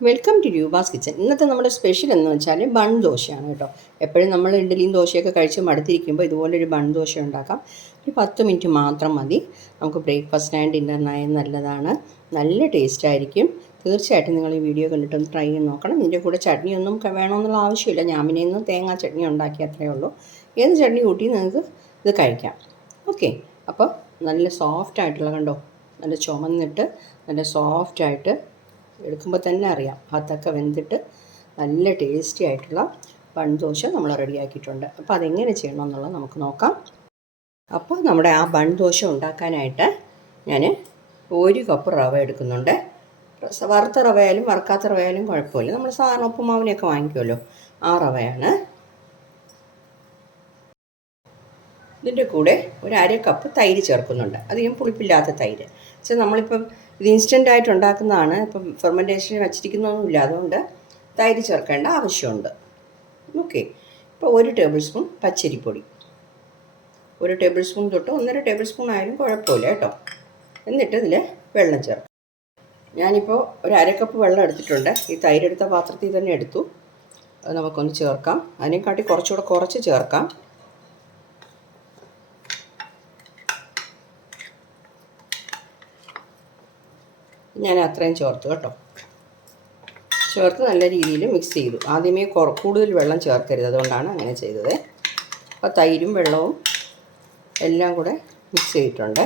Welcome to Roopa's kitchen ഇന്നത്തെ നമ്മുടെ special എന്ന് വെച്ചാൽ ബൺ ദോശയാണ് കേട്ടോ. എപ്പോഴും നമ്മൾ ഇഡ്ഡലിയും ദോശയൊക്കെ കഴിച്ച് മടുത്തിരിക്കുമ്പോൾ ഇതുപോലൊരു ബൺ ദോശ ഉണ്ടാക്കാം. ഒരു പത്ത് മിനിറ്റ് മാത്രം മതി. നമുക്ക് ബ്രേക്ക്ഫാസ്റ്റിനായും ഡിന്നറിനായും നല്ലതാണ്. നല്ല ടേസ്റ്റ് ആയിരിക്കും. തീർച്ചയായിട്ടും നിങ്ങൾ ഈ വീഡിയോ കണ്ടിട്ടൊന്ന് ട്രൈ ചെയ്ത് നോക്കണം. ഇതിന്റെ കൂടെ ചട്നിയൊന്നും വേണമെന്നുള്ള ആവശ്യമില്ല. ഞാൻ പിന്നെ ഇന്ന് തേങ്ങാ ചട്നി ഉണ്ടാക്കി അത്രയേ ഉള്ളൂ. ഏത് ചട്നി കൂട്ടി നിങ്ങൾക്ക് ഇത് കഴിക്കാം. ഓക്കെ അപ്പോൾ നല്ല സോഫ്റ്റ് ആയിട്ടുള്ള കണ്ടോ? നല്ല ചുമന്നിട്ട് നല്ല സോഫ്റ്റ് ആയിട്ട് എടുക്കുമ്പോൾ തന്നെ അറിയാം. ഭാഗത്തൊക്കെ വെന്തിട്ട് നല്ല ടേസ്റ്റി ആയിട്ടുള്ള ബൺദോശ നമ്മൾ റെഡിയാക്കിയിട്ടുണ്ട്. അപ്പോൾ അതെങ്ങനെ ചെയ്യണം എന്നുള്ളത് നമുക്ക് നോക്കാം. അപ്പോൾ നമ്മുടെ ആ ബൺദോശ ഉണ്ടാക്കാനായിട്ട് ഞാൻ ഒരു കപ്പ് റവ എടുക്കുന്നുണ്ട്. വറുത്ത റവയായാലും വറുക്കാത്ത റവയായാലും കുഴപ്പമില്ല. നമ്മൾ സാധാരണ ഉപ്പുമാവിനെയൊക്കെ വാങ്ങിക്കുമല്ലോ. ആ റവയാണ് ഇതിന്റെ കൂടെ ഒരു അര കപ്പ് തൈര് ചേർക്കുന്നുണ്ട്. അധികം പുളിപ്പില്ലാത്ത തൈര്. പക്ഷേ നമ്മളിപ്പം ഇത് ഇൻസ്റ്റന്റ് ആയിട്ട് ഉണ്ടാക്കുന്നതാണ്. ഇപ്പം ഫെർമെന്റേഷൻ വച്ചിരിക്കുന്നൊന്നുമില്ല. അതുകൊണ്ട് തൈര് ചേർക്കേണ്ട ആവശ്യമുണ്ട്. ഓക്കെ ഇപ്പോൾ ഒരു ടേബിൾ സ്പൂൺ പച്ചരിപ്പൊടി. ഒരു ടേബിൾ സ്പൂൺ തൊട്ട് ഒന്നര ടേബിൾ സ്പൂൺ ആയാലും കുഴപ്പമില്ല കേട്ടോ. എന്നിട്ട് ഇതിൽ വെള്ളം ചേർക്കും. ഞാനിപ്പോൾ ഒരു അര കപ്പ് വെള്ളം എടുത്തിട്ടുണ്ട്. ഈ തൈരെടുത്ത പാത്രത്തിൽ തന്നെ എടുത്തു. അത് നമുക്കൊന്ന് ചേർക്കാം. അതിനെക്കാട്ടി കുറച്ചുകൂടെ കുറച്ച് ചേർക്കാം. ഞാൻ അത്രയും ചേർത്തു കേട്ടോ. ചേർത്ത് നല്ല രീതിയിൽ മിക്സ് ചെയ്തു. ആദ്യമേ കൂടുതൽ വെള്ളം ചേർക്കരുത്. അതുകൊണ്ടാണ് അങ്ങനെ ചെയ്തത്. അപ്പോൾ തൈരും വെള്ളവും എല്ലാം കൂടെ മിക്സ് ചെയ്തിട്ടുണ്ട്.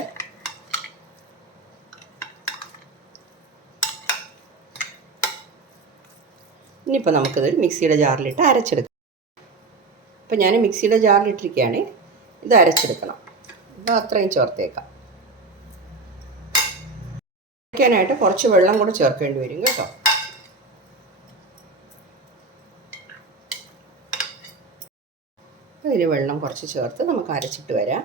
ഇനിയിപ്പോൾ നമുക്കിത് മിക്സിയുടെ ജാറിലിട്ട് അരച്ചെടുക്കാം. അപ്പോൾ ഞാൻ മിക്സിയുടെ ജാറിലിട്ടിരിക്കുകയാണ് ഇത് അരച്ചെടുക്കണം. അപ്പോൾ അത്രയും ചേർത്തേക്കാം. അരയ്ക്കാനായിട്ട് കുറച്ച് വെള്ളം കൂടെ ചേർക്കേണ്ടി വരും കേട്ടോ. അതിൽ വെള്ളം കുറച്ച് ചേർത്ത് നമുക്ക് അരച്ചിട്ട് വരാം.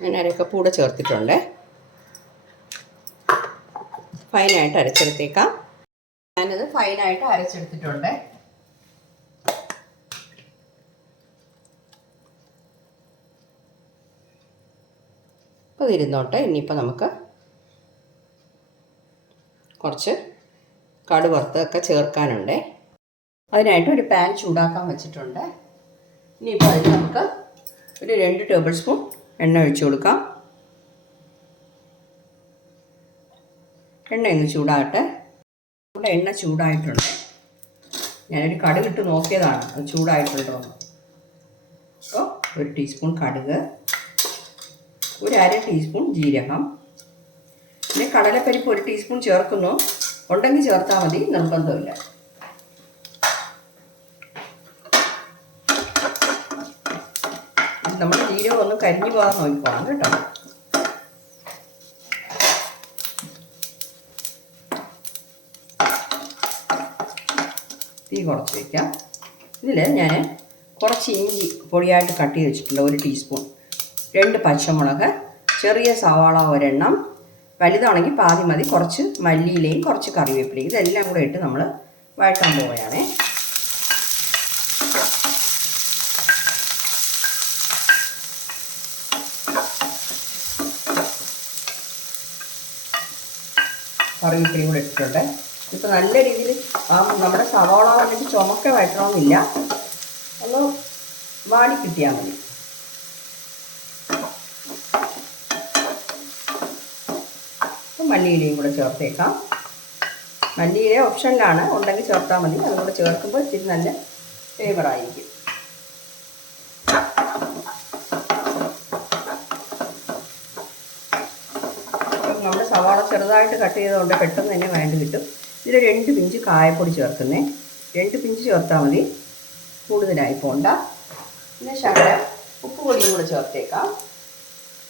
ഞാൻ അരക്കപ്പ് കൂടെ ചേർത്തിട്ടുണ്ട്. ഫൈനായിട്ട് അരച്ചെടുത്തേക്കാം. ഞാനത് ഫൈനായിട്ട് അരച്ചെടുത്തിട്ടുണ്ട്. അപ്പോൾ ഇതിരുന്നോട്ടെ ഇനിയിപ്പോൾ നമുക്ക് കുറച്ച് കടുവറുത്തൊക്കെ ചേർക്കാനുണ്ട്. അതിനായിട്ട് ഒരു പാൻ ചൂടാക്കാൻ വെച്ചിട്ടുണ്ട്. ഇനിയിപ്പോൾ അതിന് നമുക്ക് ഒരു രണ്ട് ടേബിൾ സ്പൂൺ എണ്ണ ഒഴിച്ചു കൊടുക്കാം. എണ്ണ ഒന്ന് ചൂടാകട്ടെ. നമ്മുടെ എണ്ണ ചൂടായിട്ടുണ്ട്. ഞാനൊരു കടുകിട്ട് നോക്കിയതാണ്. അത് ചൂടായിട്ടുണ്ടോ അപ്പോൾ ഒരു ടീസ്പൂൺ കടുക്. ഒരു അര ടീസ്പൂൺ ജീരകം. പിന്നെ കടലപ്പരിപ്പ് ഒരു ടീസ്പൂൺ ചേർക്കുന്നു. ഉണ്ടെങ്കിൽ ചേർത്താൽ മതി നിർബന്ധമില്ല. നമ്മൾ ജീരകം ഒന്ന് കരിഞ്ഞു പോകാൻ നോക്കിക്കോണം കേട്ടോ. തീ കുറച്ച് വയ്ക്കാം ഇതിൽ ഞാൻ കുറച്ച് ഇഞ്ചി പൊടിയായിട്ട് കട്ട് ചെയ്ത് വെച്ചിട്ടുണ്ട് ഒരു ടീസ്പൂൺ രണ്ട് പച്ചമുളക് ചെറിയ സവാള ഒരെണ്ണം വലുതാണെങ്കിൽ പാതി മതി. കുറച്ച് മല്ലിയിലയും കുറച്ച് കറിവേപ്പിലയും. ഇതെല്ലാം കൂടെ ഇട്ട് നമ്മൾ വഴട്ടാൻ പോവുകയാണേ. കറിവേപ്പിലയും കൂടെ ഇട്ടിട്ടുണ്ട്. ഇപ്പോൾ നല്ല രീതിയിൽ നമ്മുടെ സവാള വന്നിട്ട് ചുമക്ക വഴറ്റണമെന്നില്ല. ഒന്ന് വാടി കിട്ടിയാൽ മതി. മല്ലിയിലയും കൂടെ ചേർത്തേക്കാം. മല്ലിയില ഓപ്ഷനിലാണ്. ഉണ്ടെങ്കിൽ ചേർത്താൽ മതി. അതും കൂടെ ചേർക്കുമ്പോൾ ഇച്ചിരി നല്ല ഫ്ലേവറായിരിക്കും നമ്മുടെ സവാള ചെറുതായിട്ട് കട്ട് ചെയ്തുകൊണ്ട് പെട്ടെന്ന് തന്നെ വേണ്ടി കിട്ടും. ഇതിൽ രണ്ട് പിഞ്ച് കായപ്പൊടി ചേർക്കുന്നേ. രണ്ട് പിഞ്ച് ചേർത്താൽ മതി. കൂടുതലായി പോണ്ട. പിന്നെ ശകലം ഉപ്പ് പൊടിയും കൂടെ ചേർത്തേക്കാം.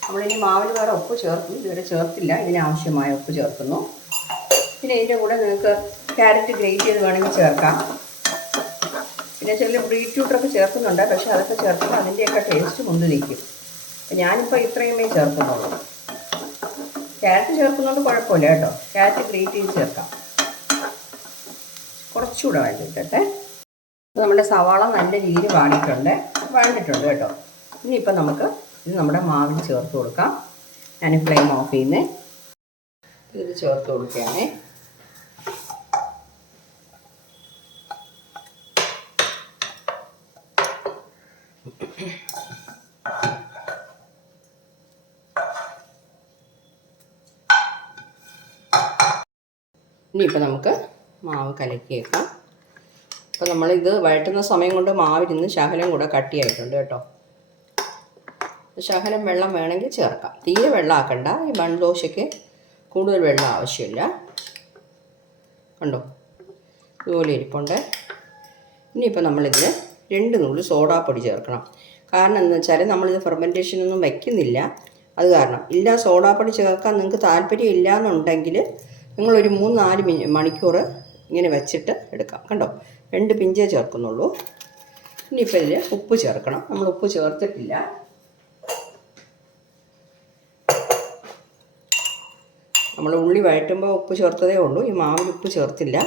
നമ്മളിനി മാവിൽ വേറെ ഉപ്പ് ചേർക്കും. ഇതുവരെ ചേർത്തില്ല. ഇതിനാവശ്യമായ ഉപ്പ് ചേർക്കുന്നു. പിന്നെ ഇതിന്റെ കൂടെ നിങ്ങൾക്ക് ക്യാരറ്റ് ഗ്രേറ്റ് ചെയ്ത് വേണമെങ്കിൽ ചേർക്കാം. പിന്നെ ചില ബീറ്റ്റൂട്ടൊക്കെ ചേർക്കുന്നുണ്ട്. പക്ഷേ അതൊക്കെ ചേർക്കുമ്പോൾ അതിന്റെയൊക്കെ ടേസ്റ്റ് മുന്തി നിൽക്കും. ഞാനിപ്പോൾ ഇത്രയുമേ ചേർക്കുന്നുള്ളൂ. ക്യാരറ്റ് ചേർക്കുന്നതുകൊണ്ട് കുഴപ്പമില്ല കേട്ടോ. ക്യാരറ്റ് ഗ്രേറ്റ് ചെയ്ത് ചേർക്കാം. കുറച്ചുകൂടെ വേണ്ടിയിട്ടെ നമ്മുടെ സവാള നല്ല രീതിയിൽ വാടിയിട്ടുണ്ട്. വേണ്ടിയിട്ടുണ്ട് കേട്ടോ. ഇനിയിപ്പോൾ നമുക്ക് ഇത് നമ്മുടെ മാവിൽ ചേർത്ത് കൊടുക്കാം. ഞാൻ ഫ്ലെയിം ഓഫ് ചെയ്യുന്നേ. ഇത് ചേർത്ത് കൊടുക്കുകയാണേ. ഇനിയിപ്പോൾ നമുക്ക് മാവ് കലക്കിയേക്കാം. അപ്പോൾ നമ്മളിത് വഴറ്റുന്ന സമയം കൊണ്ട് മാവിരുന്ന് ശകലം കൂടെ കട്ടിയായിട്ടുണ്ട് കേട്ടോ. ശകലം വെള്ളം വേണമെങ്കിൽ ചേർക്കാം. തീരെ വെള്ളമാക്കണ്ട ഈ മൺദോശയ്ക്ക് കൂടുതൽ വെള്ളം ആവശ്യമില്ല. കണ്ടോ? ഇതുപോലെ ഇരിപ്പുണ്ട്. ഇനിയിപ്പോൾ നമ്മളിതിൽ രണ്ട് നുള്ളി സോഡാപ്പൊടി ചേർക്കണം. കാരണം എന്താ വെച്ചാൽ നമ്മളിത് ഫെർമെന്റേഷനൊന്നും വയ്ക്കുന്നില്ല അത് കാരണം ഇല്ല സോഡാപ്പൊടി ചേർക്കാൻ നിങ്ങൾക്ക് താല്പര്യം ഇല്ല എന്നുണ്ടെങ്കിൽ നിങ്ങളൊരു മൂന്ന് നാല് മിനി മണിക്കൂർ ഇങ്ങനെ വെച്ചിട്ട് എടുക്കാം. കണ്ടോ? രണ്ട് പിഞ്ചേ ചേർക്കുന്നുള്ളൂ. ഇനിയിപ്പോൾ ഇതിൽ ഉപ്പ് ചേർക്കണം. നമ്മൾ ഉപ്പ് ചേർത്തിട്ടില്ല. നമ്മൾ ഉള്ളി വഴറ്റുമ്പോൾ ഉപ്പ് ചേർത്തതേ ഉള്ളൂ. ഈ മാവിൽ ഉപ്പ് ചേർത്തില്ല.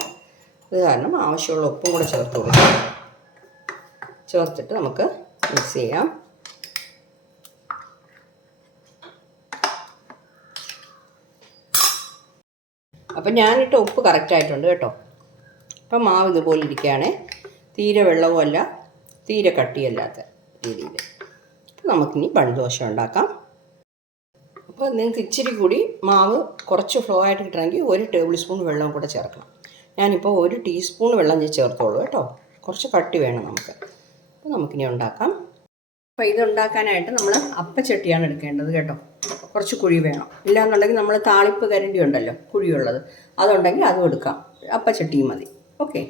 അത് കാരണം ആവശ്യമുള്ള ഉപ്പും കൂടെ ചേർത്ത് കൊടുക്കാം. ചേർത്തിട്ട് നമുക്ക് മിക്സ് ചെയ്യാം. അപ്പം ഞാനിട്ട് ഉപ്പ് കറക്റ്റായിട്ടുണ്ട് കേട്ടോ. അപ്പം മാവ് ഇതുപോലെ ഇരിക്കുകയാണ്. തീരെ വെള്ളവും അല്ല തീരെ കട്ടിയല്ലാത്ത രീതിയിൽ. നമുക്കിനി ബൺദോശ ഉണ്ടാക്കാം. അപ്പോൾ നിങ്ങൾക്ക് ഇച്ചിരി കൂടി മാവ് കുറച്ച് ഫ്ലോ ആയിട്ട് കിട്ടണമെങ്കിൽ ഒരു ടേബിൾ സ്പൂൺ വെള്ളം കൂടെ ചേർക്കണം. ഞാനിപ്പോൾ ഒരു ടീസ്പൂൺ വെള്ളം ഞാൻ ചേർത്തോളൂ കേട്ടോ. കുറച്ച് കട്ടി വേണം നമുക്ക്. അപ്പോൾ നമുക്കിനി ഉണ്ടാക്കാം. അപ്പോൾ ഇതുണ്ടാക്കാനായിട്ട് നമ്മൾ അപ്പച്ചട്ടിയാണ് എടുക്കേണ്ടത് കേട്ടോ. കുറച്ച് കുഴി വേണം. ഇല്ലാന്നുണ്ടെങ്കിൽ നമ്മൾ താളിപ്പ് കരണ്ടി ഉണ്ടല്ലോ കുഴിയുള്ളത്. അതുണ്ടെങ്കിൽ അതും എടുക്കാം. അപ്പച്ചട്ടിയും മതി. ഓക്കെ.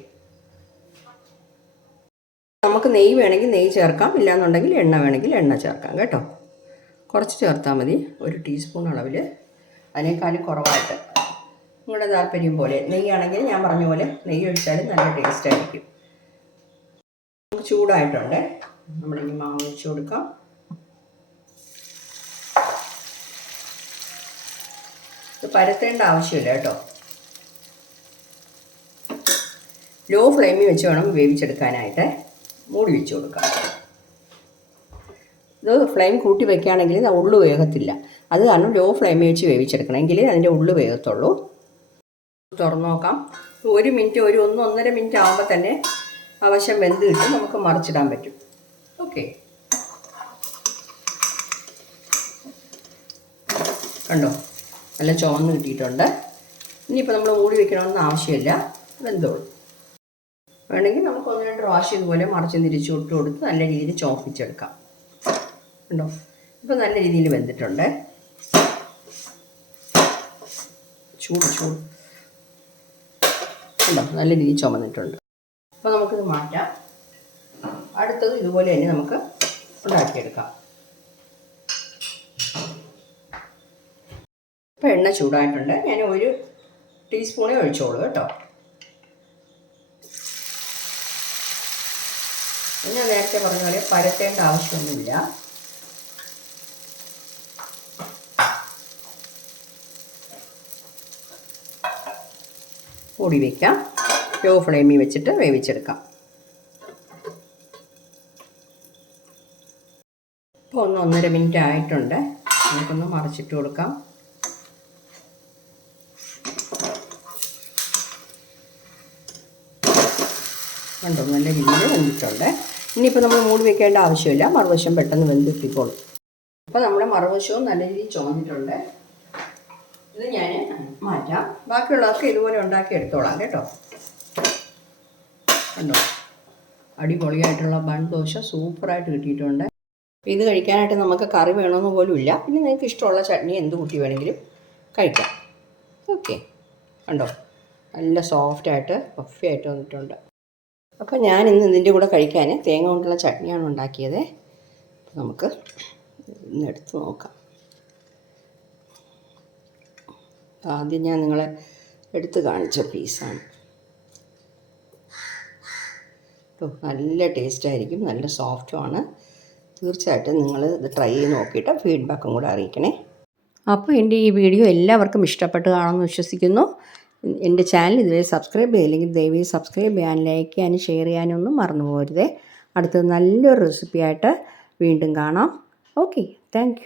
നമുക്ക് നെയ്യ് വേണമെങ്കിൽ നെയ്യ് ചേർക്കാം. ഇല്ലാന്നുണ്ടെങ്കിൽ എണ്ണ വേണമെങ്കിൽ എണ്ണ ചേർക്കാം കേട്ടോ. കുറച്ച് ചേർത്താൽ മതി. ഒരു ടീസ്പൂൺ അളവിൽ അതിനേക്കാളും കുറവായിട്ട്. നിങ്ങളുടെ താല്പര്യം പോലെ. നെയ്യാണെങ്കിൽ ഞാൻ പറഞ്ഞ പോലെ നെയ്യ് ഒഴിച്ചാലും നല്ല ടേസ്റ്റ് ആയിരിക്കും. നമുക്ക് ചൂടായിട്ടുണ്ട്. നമ്മളിനി മാവ് ഒഴിച്ചു കൊടുക്കാം. ഇത് പരത്തേണ്ട ആവശ്യമില്ല കേട്ടോ. ലോ ഫ്ലെയിമിൽ വെച്ച് വേണം വേവിച്ചെടുക്കാനായിട്ട്. മൂടി വെച്ച് കൊടുക്കാം. ഇത് ഫ്ലെയിം കൂട്ടി വെക്കുകയാണെങ്കിൽ ഉള്ളു വേഗത്തില്ല അത് കാരണം ലോ ഫ്ലെയിമിൽ വെച്ച് വേവിച്ചെടുക്കണം. എങ്കിലേ അതിന്റെ ഉള്ളു വേഗത്തുള്ളൂ തുറന്നു നോക്കാം. ഒരു മിനിറ്റ് ഒരു ഒന്ന് ഒന്നര മിനിറ്റ് ആകുമ്പോൾ തന്നെ ആവശ്യം വെന്ത് കിട്ടും. നമുക്ക് മറിച്ചിടാൻ പറ്റും. ഓക്കെ കണ്ടോ? നല്ല ചുവന്ന് കിട്ടിയിട്ടുണ്ട്. ഇനിയിപ്പോൾ നമ്മൾ മൂടി വെക്കണമെന്ന് ആവശ്യമില്ല. വെന്തോളൂ. വേണമെങ്കിൽ നമുക്ക് ഒന്ന് രണ്ട് പ്രാവശ്യം ഇതുപോലെ മറിച്ച് തിരിച്ചു ഇട്ട് കൊടുത്ത് നല്ല രീതിയിൽ ചോപ്പിച്ചെടുക്കാം. ഉണ്ടോ? ഇപ്പോൾ നല്ല രീതിയിൽ വെന്തിട്ടുണ്ട്. ചൂട് ചൂട്. ഉണ്ടോ? നല്ല രീതിയിൽ ചുമന്നിട്ടുണ്ട്. അപ്പോൾ നമുക്കിത് മാറ്റാം. അടുത്തത് ഇതുപോലെ തന്നെ നമുക്ക് ഉണ്ടാക്കിയെടുക്കാം. ഇപ്പോൾ എണ്ണ ചൂടായിട്ടുണ്ട്. ഞാൻ ഒരു ടീസ്പൂണേ ഒഴിച്ചോളൂ കേട്ടോ. ഞാൻ നേരത്തെ പറഞ്ഞ പോലെ പരത്തേണ്ട ആവശ്യമൊന്നുമില്ല. മൂടി വയ്ക്കാം ലോ ഫ്ലെയിമിൽ വെച്ചിട്ട് വേവിച്ചെടുക്കാം. ഇപ്പോൾ ഒന്ന് ഒന്നര മിനിറ്റ് ആയിട്ടുണ്ട്. നമുക്കൊന്ന് മറിച്ചിട്ട് കൊടുക്കാം. കണ്ടോ നല്ല രീതിയിൽ വെന്തിട്ടുണ്ട്. ഇനിയിപ്പോൾ നമ്മൾ മൂടി വെക്കേണ്ട ആവശ്യമില്ല. മറുവശം പെട്ടെന്ന് വെന്തിട്ടിക്കോളും അപ്പോൾ നമ്മുടെ മറുവശവും നല്ല രീതിയിൽ ചുമന്നിട്ടുണ്ട് ഇത് ഞാൻ മാറ്റാം. ബാക്കിയുള്ളവർക്ക് ഇതുപോലെ ഉണ്ടാക്കി എടുത്തോളാം കേട്ടോ. കണ്ടോ? അടിപൊളിയായിട്ടുള്ള ബൺ ദോശ സൂപ്പറായിട്ട് കിട്ടിയിട്ടുണ്ട്. ഇത് കഴിക്കാനായിട്ട് നമുക്ക് കറി വേണമെന്ന് പോലും ഇല്ല. പിന്നെ നിങ്ങൾക്ക് ഇഷ്ടമുള്ള ചട്നി എന്ത് കൂട്ടി വേണമെങ്കിലും കഴിക്കാം. ഓക്കെ. കണ്ടോ? നല്ല സോഫ്റ്റായിട്ട് പഫി ആയിട്ട് വന്നിട്ടുണ്ട്. അപ്പോൾ ഞാൻ ഇന്ന് ഇതിന്റെ കൂടെ കഴിക്കാൻ തേങ്ങ കൊണ്ടുള്ള ചട്നിയാണ് ഉണ്ടാക്കിയത്. നമുക്ക് ഇന്ന് എടുത്ത് നോക്കാം. ആദ്യം ഞാൻ നിങ്ങളെ എടുത്ത് കാണിച്ച പീസാണ്. നല്ല ടേസ്റ്റ് ആയിരിക്കും നല്ല സോഫ്റ്റുമാണ് തീർച്ചയായിട്ടും നിങ്ങൾ ഇത് ട്രൈ ചെയ്ത് നോക്കിയിട്ട് ഫീഡ്ബാക്കും കൂടെ അറിയിക്കണേ. അപ്പോൾ എന്റെ ഈ വീഡിയോ എല്ലാവർക്കും ഇഷ്ടപ്പെട്ട് കാണുമെന്ന് വിശ്വസിക്കുന്നു. എന്റെ ചാനൽ ഇതുവരെ സബ്സ്ക്രൈബ് ചെയ്തില്ലെങ്കിൽ ദയവായി സബ്സ്ക്രൈബ് ചെയ്യാൻ ലൈക്ക് ചെയ്യാനും ഷെയർ ചെയ്യാനും ഒന്നും മറന്നു പോരുതേ. അടുത്തത് നല്ലൊരു റെസിപ്പിയായിട്ട് വീണ്ടും കാണാം. Okay thank